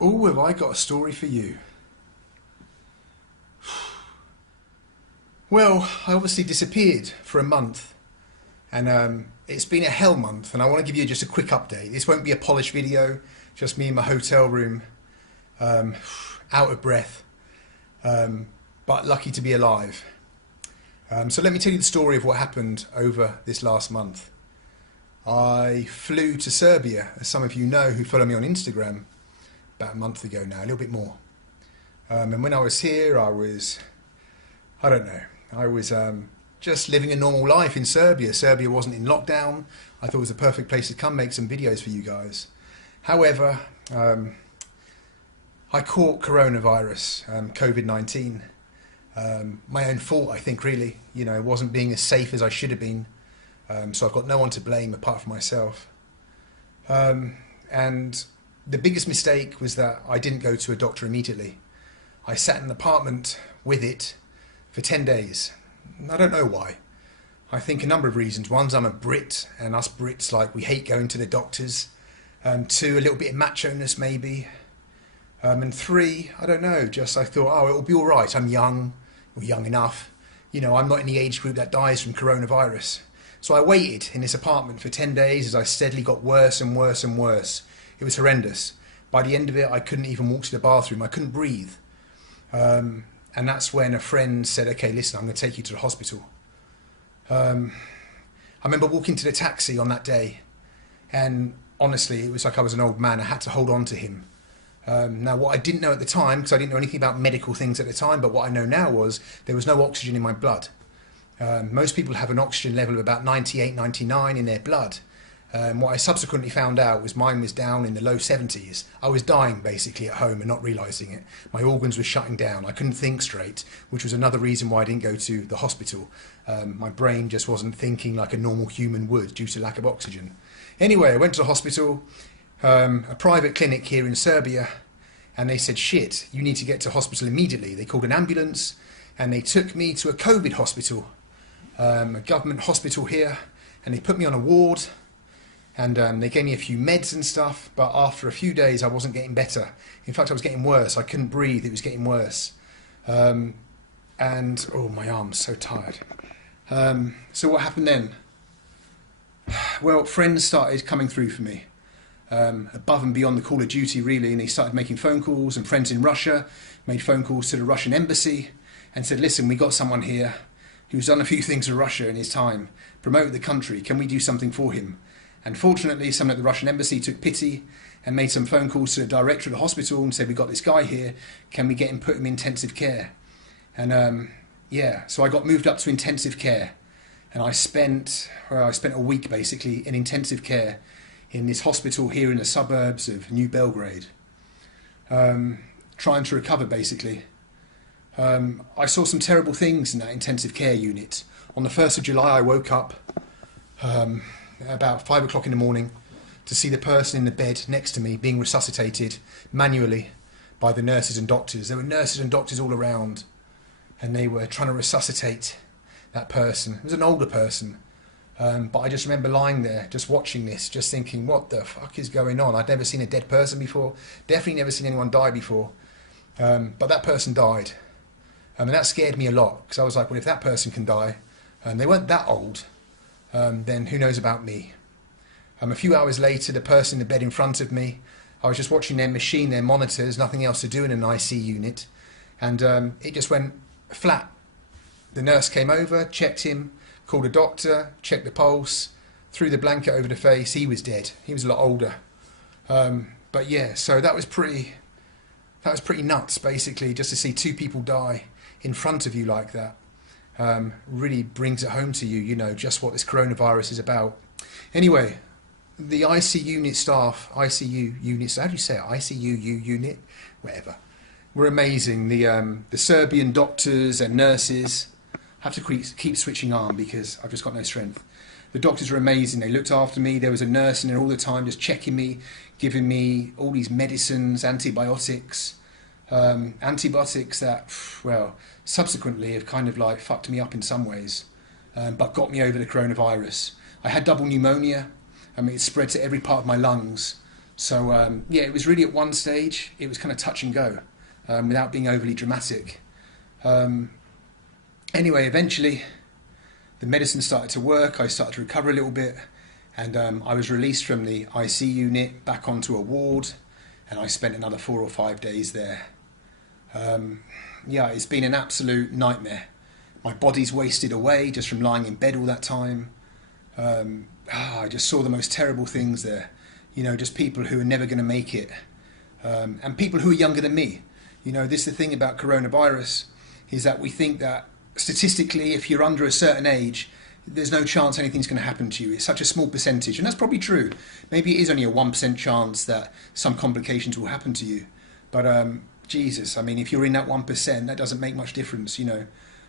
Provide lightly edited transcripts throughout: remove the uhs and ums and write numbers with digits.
Oh, have I got a story for you? Well, I obviously disappeared for a month, and it's been a hell month, and I want to give you just a quick update. This won't be a polished video, just me in my hotel room, um, out of breath, but lucky to be alive. So let me tell you the story of what happened over this last month. I flew to Serbia, as some of you know who follow me on Instagram, about a month ago now, a little bit more. And when I was here, I don't know, I was just living a normal life in Serbia. Serbia wasn't in lockdown. I thought it was a perfect place to come make some videos for you guys. However, I caught coronavirus, COVID-19. My own fault, I think, really. You know, wasn't being as safe as I should have been. So I've got no one to blame apart from myself. And the biggest mistake was that I didn't go to a doctor immediately. I sat in an apartment with it for 10 days. I don't know why. I think a number of reasons. One's I'm a Brit, and us Brits, like, we hate going to the doctors. Two, a little bit of macho-ness maybe. And three, I don't know, just I thought, oh, it'll be all right. I'm young, or young enough. You know, I'm not in the age group that dies from coronavirus. So I waited in this apartment for 10 days as I steadily got worse and worse and worse. It was horrendous. By the end of it, I couldn't even walk to the bathroom. I couldn't breathe. And that's when a friend said, okay, listen, I'm going to take you to the hospital. I remember walking to the taxi on that day, and honestly, it was like I was an old man. I had to hold on to him. Now, what I didn't know at the time, because I didn't know anything about medical things at the time, but what I know now was there was no oxygen in my blood. Most people have an oxygen level of about 98, 99 in their blood. What I subsequently found out was mine was down in the low 70s. I was dying basically at home and not realising it. My organs were shutting down. I couldn't think straight, which was another reason why I didn't go to the hospital. My brain just wasn't thinking like a normal human would due to lack of oxygen. Anyway, I went to the hospital, a private clinic here in Serbia, and they said, shit, you need to get to hospital immediately. They called an ambulance and they took me to a COVID hospital, a government hospital here, and they put me on a ward. And they gave me a few meds and stuff, but after a few days I wasn't getting better. In fact, I was getting worse. I couldn't breathe, it was getting worse. And, oh, my arm's so tired. So what happened then? Well, friends started coming through for me, above and beyond the call of duty, really, and they started making phone calls, and friends in Russia made phone calls to the Russian embassy and said, listen, we got someone here who's done a few things for Russia in his time, promoted the country, can we do something for him? And fortunately, someone at the Russian embassy took pity and made some phone calls to the director of the hospital and said, we've got this guy here, can we get him, put him in intensive care? And yeah, so I got moved up to intensive care. And I spent a week basically in intensive care in this hospital here in the suburbs of New Belgrade, trying to recover basically. I saw some terrible things in that intensive care unit. On the 1st of July, I woke up about 5 o'clock in the morning to see the person in the bed next to me being resuscitated manually by the nurses and doctors. There were nurses and doctors all around, and they were trying to resuscitate that person. It was an older person, but I just remember lying there, just watching this, just thinking, what the fuck is going on? I'd never seen a dead person before, definitely never seen anyone die before, but that person died. And that scared me a lot, because I was like, well, if that person can die, and they weren't that old, then who knows about me. A few hours later, the person in the bed in front of me, I was just watching their machine, their monitors, nothing else to do in an IC unit, and it just went flat. The nurse came over, checked him, called a doctor, checked the pulse, threw the blanket over the face. He was dead. He was a lot older. But yeah, so that was pretty nuts, basically, just to see two people die in front of you like that. Really brings it home to you, you know, just what this coronavirus is about. Anyway, the ICU unit staff, how do you say it? ICU unit, whatever, were amazing. The Serbian doctors and nurses, I have to keep switching arm because I've just got no strength. The doctors were amazing. They looked after me. There was a nurse in there all the time, just checking me, giving me all these medicines, antibiotics that, well, subsequently have kind of like fucked me up in some ways, but got me over the coronavirus. I had double pneumonia. I mean, it spread to every part of my lungs. So yeah, it was really at one stage, it was kind of touch and go, without being overly dramatic. Anyway, eventually the medicine started to work, I started to recover a little bit, and I was released from the IC unit back onto a ward, and I spent another 4 or 5 days there. Yeah, it's been an absolute nightmare. My body's wasted away just from lying in bed all that time. I just saw the most terrible things there. You know, just people who are never going to make it, and people who are younger than me. You know, this is the thing about coronavirus, is that we think that statistically, if you're under a certain age, there's no chance anything's going to happen to you. It's such a small percentage, and that's probably true. Maybe it is only a 1% chance that some complications will happen to you. But Jesus, I mean, if you're in that 1%, that doesn't make much difference, you know.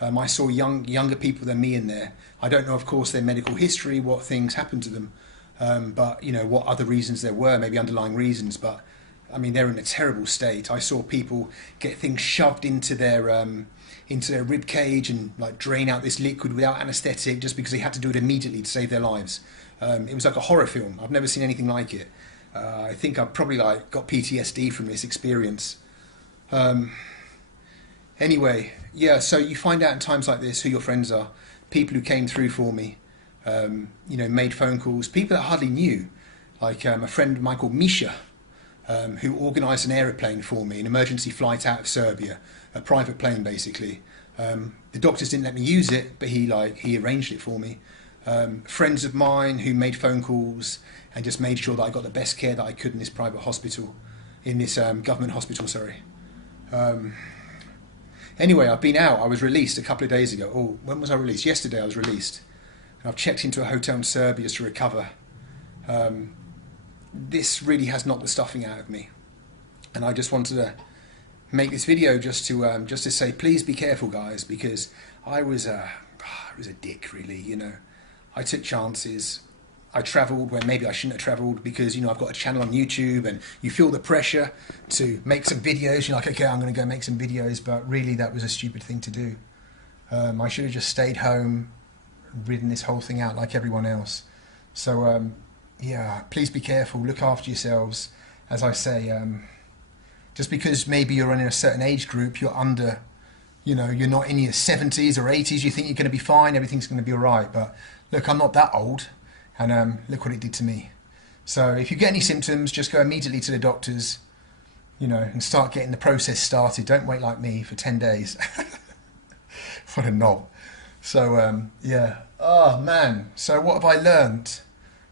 I saw younger people than me in there. I don't know, of course, their medical history, what things happened to them, but, you know, what other reasons there were, maybe underlying reasons. But, I mean, they're in a terrible state. I saw people get things shoved into their rib cage and, like, drain out this liquid without anaesthetic just because they had to do it immediately to save their lives. It was like a horror film. I've never seen anything like it. I think I've probably, like, got PTSD from this experience. Anyway, yeah, so you find out in times like this who your friends are, people who came through for me, you know, made phone calls, people that I hardly knew, like a friend of mine called Misha, who organised an aeroplane for me, an emergency flight out of Serbia, a private plane basically. The doctors didn't let me use it, but he arranged it for me. Friends of mine who made phone calls and just made sure that I got the best care that I could in this private hospital, in this government hospital, sorry. Anyway, I've been out. I was released a couple of days ago. Oh, when was I released? Yesterday I was released. And I've checked into a hotel in Serbia to recover. This really has knocked the stuffing out of me. And I just wanted to make this video just to say, please be careful, guys, because I was a dick, really, you know. I took chances. I travelled when maybe I shouldn't have travelled because, you know, I've got a channel on YouTube and you feel the pressure to make some videos. You're like, okay, I'm going to go make some videos, but really that was a stupid thing to do. I should have just stayed home, ridden this whole thing out like everyone else. So, yeah, please be careful, look after yourselves. As I say, just because maybe you're in a certain age group, you're under, you know, you're not in your 70s or 80s, you think you're going to be fine, everything's going to be all right. But look, I'm not that old. And look what it did to me. So if you get any symptoms, just go immediately to the doctors, you know, and start getting the process started. Don't wait like me for 10 days. What a knob. So, yeah. Oh, man. So what have I learned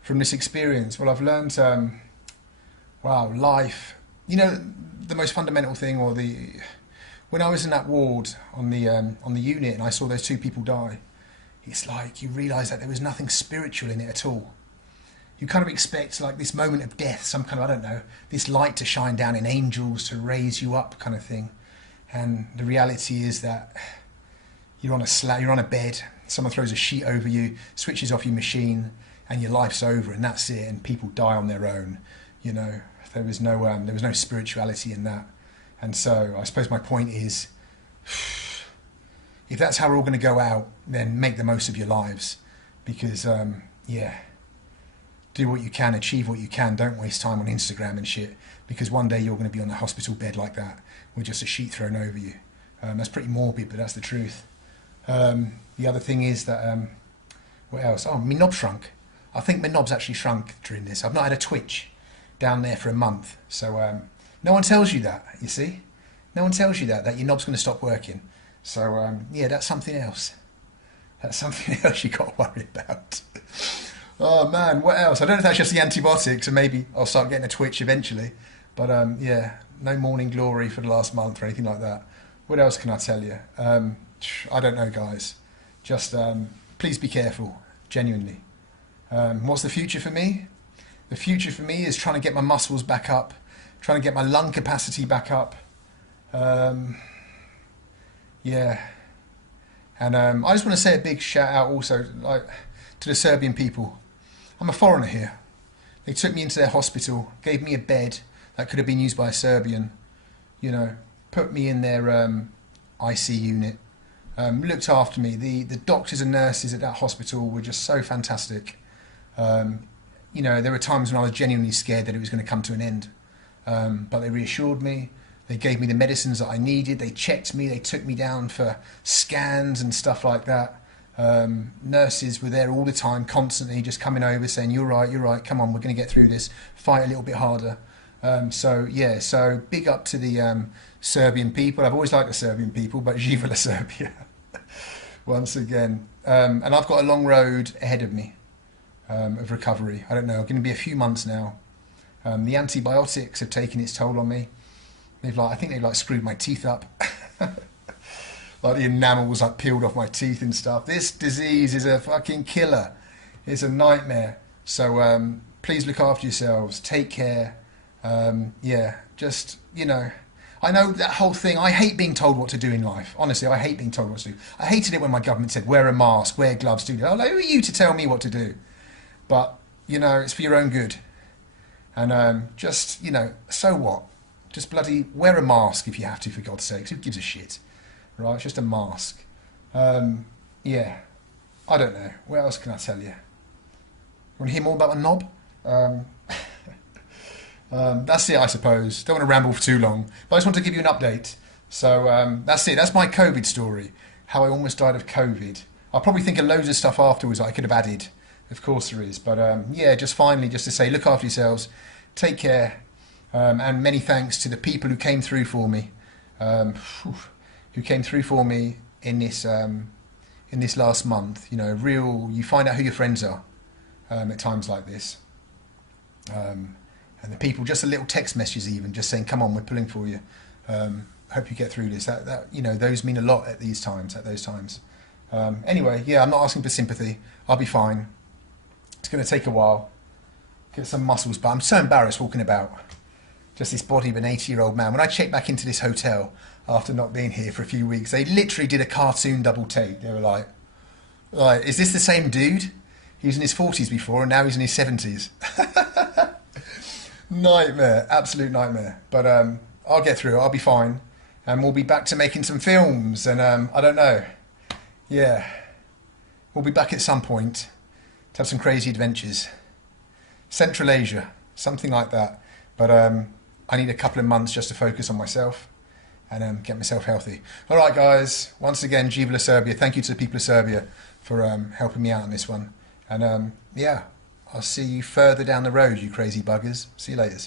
from this experience? Well, I've learned, wow, life. You know, the most fundamental thing, when I was in that ward on the unit and I saw those 2 people die, it's like you realise that there was nothing spiritual in it at all. You kind of expect like this moment of death, some kind of, I don't know, this light to shine down in angels to raise you up kind of thing. And the reality is that you're on a bed, someone throws a sheet over you, switches off your machine, and your life's over, and that's it, and people die on their own. You know, there was no spirituality in that. And so I suppose my point is, if that's how we're all going to go out, then make the most of your lives. Because, yeah, do what you can, achieve what you can. Don't waste time on Instagram and shit. Because one day you're going to be on a hospital bed like that with just a sheet thrown over you. That's pretty morbid, but that's the truth. The other thing is that, what else? Oh, my knob shrunk. I think my knob's actually shrunk during this. I've not had a twitch down there for a month. So no one tells you that, you see? No one tells you that your knob's going to stop working. So, yeah, that's something else. That's something else you got to worry about. Oh, man, what else? I don't know if that's just the antibiotics, and maybe I'll start getting a twitch eventually. But, yeah, no morning glory for the last month or anything like that. What else can I tell you? I don't know, guys. Just please be careful, genuinely. What's the future for me? The future for me is trying to get my muscles back up, trying to get my lung capacity back up. Yeah, and I just want to say a big shout out also, like, to the Serbian people. I'm a foreigner here. They took me into their hospital, gave me a bed that could have been used by a Serbian, you know, put me in their IC unit, looked after me. The doctors and nurses at that hospital were just so fantastic. you know, there were times when I was genuinely scared that it was going to come to an end. But they reassured me. They gave me the medicines that I needed. They checked me. They took me down for scans and stuff like that. Nurses were there all the time, constantly just coming over saying, you're right, come on, we're going to get through this, fight a little bit harder. So big up to the Serbian people. I've always liked the Serbian people, but Živa Serbia once again. And I've got a long road ahead of me of recovery. I don't know, it's going to be a few months now. The antibiotics have taken its toll on me. I think they've screwed my teeth up. Like the enamel was peeled off my teeth and stuff. This disease is a fucking killer. It's a nightmare. So please look after yourselves. Take care. Just, you know, I know that whole thing. I hate being told what to do in life. Honestly, I hate being told what to do. I hated it when my government said, wear a mask, wear gloves, do that. Like, who are you to tell me what to do? But, you know, it's for your own good. And just, you know, so what? Just bloody wear a mask if you have to, for God's sakes. Who gives a shit? Right? It's just a mask. Yeah. I don't know. What else can I tell you? Want to hear more about my knob? That's it, I suppose. Don't want to ramble for too long. But I just want to give you an update. So that's it. That's my COVID story. How I almost died of COVID. I'll probably think of loads of stuff afterwards that I could have added. Of course there is. But yeah, just finally, just to say, look after yourselves. Take care. And many thanks to the people who came through for me. Who came through for me in this last month. You know, you find out who your friends are at times like this. And the people, just a little text messages even, just saying, come on, we're pulling for you. Hope you get through this. That you know, those mean a lot at those times. Anyway, yeah, I'm not asking for sympathy. I'll be fine. It's going to take a while. Get some muscles, but I'm so embarrassed walking about. Just this body of an 80-year-old man. When I checked back into this hotel after not being here for a few weeks, they literally did a cartoon double take. They were like, is this the same dude? He was in his 40s before and now he's in his 70s. Nightmare, absolute nightmare. But I'll get through it, I'll be fine. And we'll be back to making some films. And I don't know. Yeah. We'll be back at some point to have some crazy adventures. Central Asia, something like that. But I need a couple of months just to focus on myself and get myself healthy. All right, guys. Once again, Živa Serbia. Thank you to the people of Serbia for helping me out on this one. And yeah, I'll see you further down the road, you crazy buggers. See you later.